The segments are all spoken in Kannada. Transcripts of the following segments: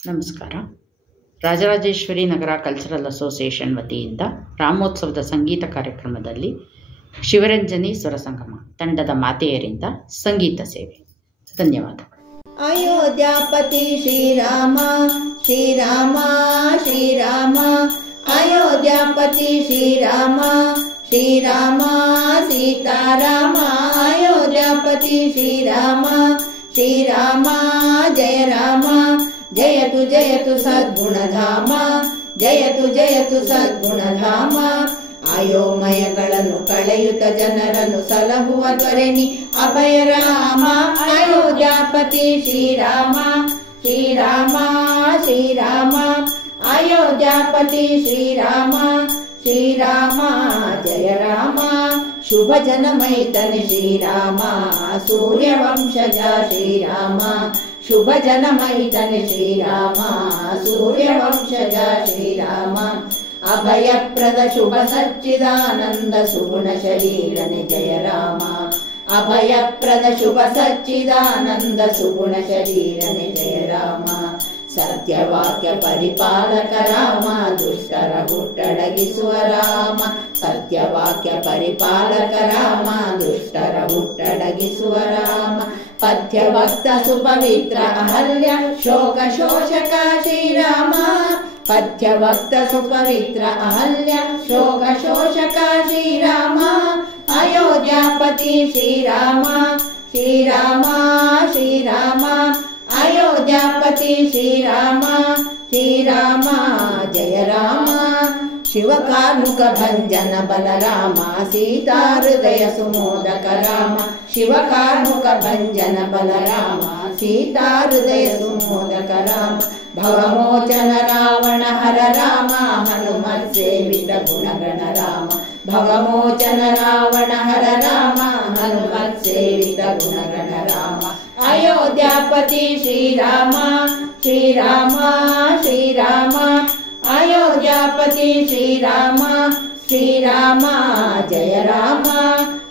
ನಮಸ್ಕಾರ. ರಾಜರಾಜೇಶ್ವರಿ ನಗರ ಕಲ್ಚರಲ್ ಅಸೋಸಿಯೇಷನ್ ವತಿಯಿಂದ ರಾಮೋತ್ಸವದ ಸಂಗೀತ ಕಾರ್ಯಕ್ರಮದಲ್ಲಿ ಶಿವರಂಜನಿ ಸ್ವರಸಂಗಮ ತಂಡದ ಮಾತೆಯರಿಂದ ಸಂಗೀತ ಸೇವೆ. ಧನ್ಯವಾದಗಳು. ಅಯೋಧ್ಯಾಪತಿ ಶ್ರೀರಾಮ ಶ್ರೀರಾಮ ಶ್ರೀರಾಮ ಅಯೋಧ್ಯಾಪತಿ ಶ್ರೀರಾಮ ಶ್ರೀರಾಮ ಸೀತಾರಾಮ ಅಯೋಧ್ಯಾಪತಿ ಶ್ರೀರಾಮ ಶ್ರೀರಾಮ ಜಯ ರಾಮ ಜಯತು ಜಯತು ಸದ್ಗುಣಧಾಮ ಜಯತು ಜಯತು ಸದ್ಗುಣಧಾಮ ಅಯೋಮಯಗಳನ್ನು ಕಳೆಯುತ್ತ ಜನರನ್ನು ಸಲಹುವ ದೊರೆನಿ ಅಭಯ ರಾಮ ಅಯೋಧ್ಯಾಪತಿ ಶ್ರೀರಾಮ ಶ್ರೀರಾಮ ಶ್ರೀರಾಮ ಅಯೋಧ್ಯಾಪತಿ ಶ್ರೀರಾಮ ಶ್ರೀರಾಮ ಜಯ ರಾಮ ಶುಭ ಜನಮೈತನೆ ಶ್ರೀರಾಮ ಸೂರ್ಯವಂಶಜ ಶ್ರೀರಾಮ ಶುಭ ಜನಮೈತನೆ ಶ್ರೀರಾಮ ಸೂರ್ಯವಂಶಜ ಶ್ರೀರಾಮ ಅಭಯಪ್ರದ ಶುಭ ಸಚ್ಚಿದಾನಂದ ಸುಗುಣ ಶರೀರನೆ ಜಯ ರಾಮ ಅಭಯಪ್ರದ ಶುಭ ಸಚ್ಚಿದಾನಂದ ಸುಗುಣ ಶರೀರನೆ ಜಯ ರಾಮ ಸತ್ಯವಾಕ್ಯ ಪರಿಪಾಲಕ ರಾಮ ದುಷ್ಟರ ಹುಟ್ಟಡಗಿಸುವ ರಾಮ ಸತ್ಯವಾಕ್ಯ ಪರಿಪಾಲಕ ರಾಮ ದುಷ್ಟರ ಹುಟ್ಟಡಗಿಸುವ ರಾಮ ಪಥ್ಯವಕ್ತ ಸುಪವಿತ್ರ ಅಹಲ್ಯ ಶೋಕ ಶೋಷಕ ಶ್ರೀರಾಮ ಪಥ್ಯವಕ್ತ ಸುಪವಿತ್ರ ಅಹಲ್ಯ ಶೋಕ ಶೋಷಕ ಶ್ರೀರಾಮ ಅಯೋಧ್ಯಾಪತಿ ಶ್ರೀರಾಮ ಶ್ರೀರಾಮ ಶ್ರೀರಾಮ ಅಯೋಧ್ಯಾಪತಿ ಶ್ರೀರಾಮ ಶ್ರೀರಾಮ ಜಯ ರಾಮ ಶಿವಕಾರ್ಮುಕ ಭಂಜನ ಬಲರಾಮ ಸೀತಾ ಹೃದಯ ಸುಮೋದಕ ರಾಮ ಶಿವಕಾರ್ಮುಕ ಭಂಜನ ಬಲರಾಮ ಸೀತಾ ಹೃದಯ ಸುಮೋದಕ ರಾಮ ಭವಮೋಚನ ರಾವಣ ಹರ ರಾಮ ಹನುಮತ್ ಸೇವಿತ ಗುಣಗಣ ರಾಮ ಭವಮೋಚನ ರಾವಣ ಹರ ರಾಮ ಹನುಮತ್ ಸೇವಿತ ಗುಣಗಣ ರಾಮ ಅಯೋಧ್ಯಾಪತಿ ಶ್ರೀರಾಮ ಶ್ರೀರಾಮ ಶ್ರೀರಾಮ ಅಯೋಧ್ಯಾಪತಿ ಶ್ರೀರಾಮ ಶ್ರೀರಾಮ ಜಯ ರಾಮ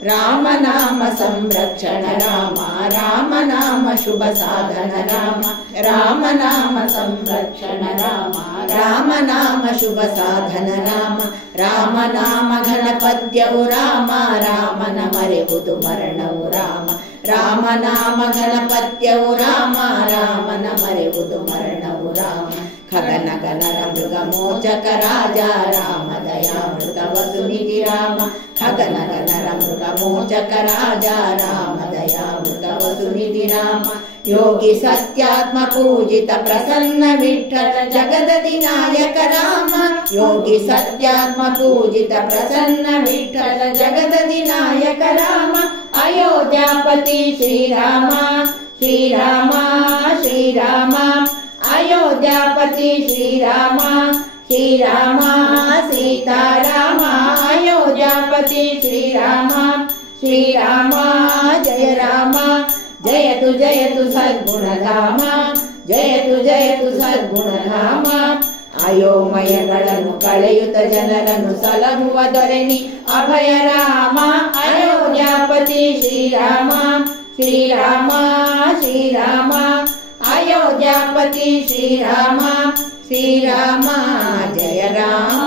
ರಾಮನಾಮ ಸಂರಕ್ಷಣ ರಾಮ ರಾಮನಾಮ ಶುಭ ಸಾಧನ ರಾಮ ರಾಮನಾಮ ಸಂರಕ್ಷಣ ರಾಮ ರಾಮನಾಮ ಶುಭ ಸಾಧನ ರಾಮ ರಾಮನಾಮ ಗಣಪತ್ಯವು ರಾಮ ರಾಮನ ಮರೆವುದು ಮರಣವು ರಾಮ ರಾಮನಾಮ ಗಣಪತ್ಯವು ರಾಮ ರಾಮನ ಮರೆವುದು ಮರಣವು ರಾಮ ಖಗನ ಗಣರ ಮೃಗ ಮೋಚಕ ರಾಜ ರಾಮ ದಯಾಮೃತ ವಸುನಿಧಿ ರಾಮ ಖಗನ ಗಣರ ಮೃಗ ಮೋಚಕ ರಾಜ ರಾಮ ದಯಾಮೃತ ವಸುನಿಧಿ ರಾಮ ಯೋಗಿ ಸತ್ಯಾತ್ಮ ಪೂಜಿತ ಪ್ರಸನ್ನ ವಿಠ್ಠಲ ಜಗದದಿ ನಾಯಕ ರಾಮ ಯೋಗಿ ಸತ್ಯಾತ್ಮ ಪೂಜಿತ ಪ್ರಸನ್ನ ವಿಠ್ಠಲ ಜಗದದಿ ನಾಯಕ ರಾಮ ಅಯೋಧ್ಯಾಪತಿ ಶ್ರೀರಾಮ ಶ್ರೀರಾಮ ಶ್ರೀರಾಮ ಅಯೋಧ್ಯಾಪತಿ ಶ್ರೀರಾಮ ಶ್ರೀರಾಮ ಸೀತಾರಾಮ ಅಯೋಧ್ಯಾಪತಿ ಶ್ರೀರಾಮ ಶ್ರೀರಾಮ ಜಯ ರಾಮ ಜಯತು ಜಯತು ಸದ್ಗುಣಧಾಮ ಜಯತು ಜಯತು ಸದ್ಗುಣಧಾಮ ಅಯೋಮಯಗಳನ್ನು ಕಳೆಯುತ್ತ ಜನರನ್ನು ಸಲಹುವ ದೊರೆನಿ ಅಭಯ ರಾಮ ಅಯೋಧ್ಯಾಪತಿ ಶ್ರೀರಾಮ ಶ್ರೀರಾಮ ಶ್ರೀರಾಮ ಅಯೋಧ್ಯಾಪತಿ ಶ್ರೀರಾಮ ಶ್ರೀರಾಮ ಜಯ ರಾಮ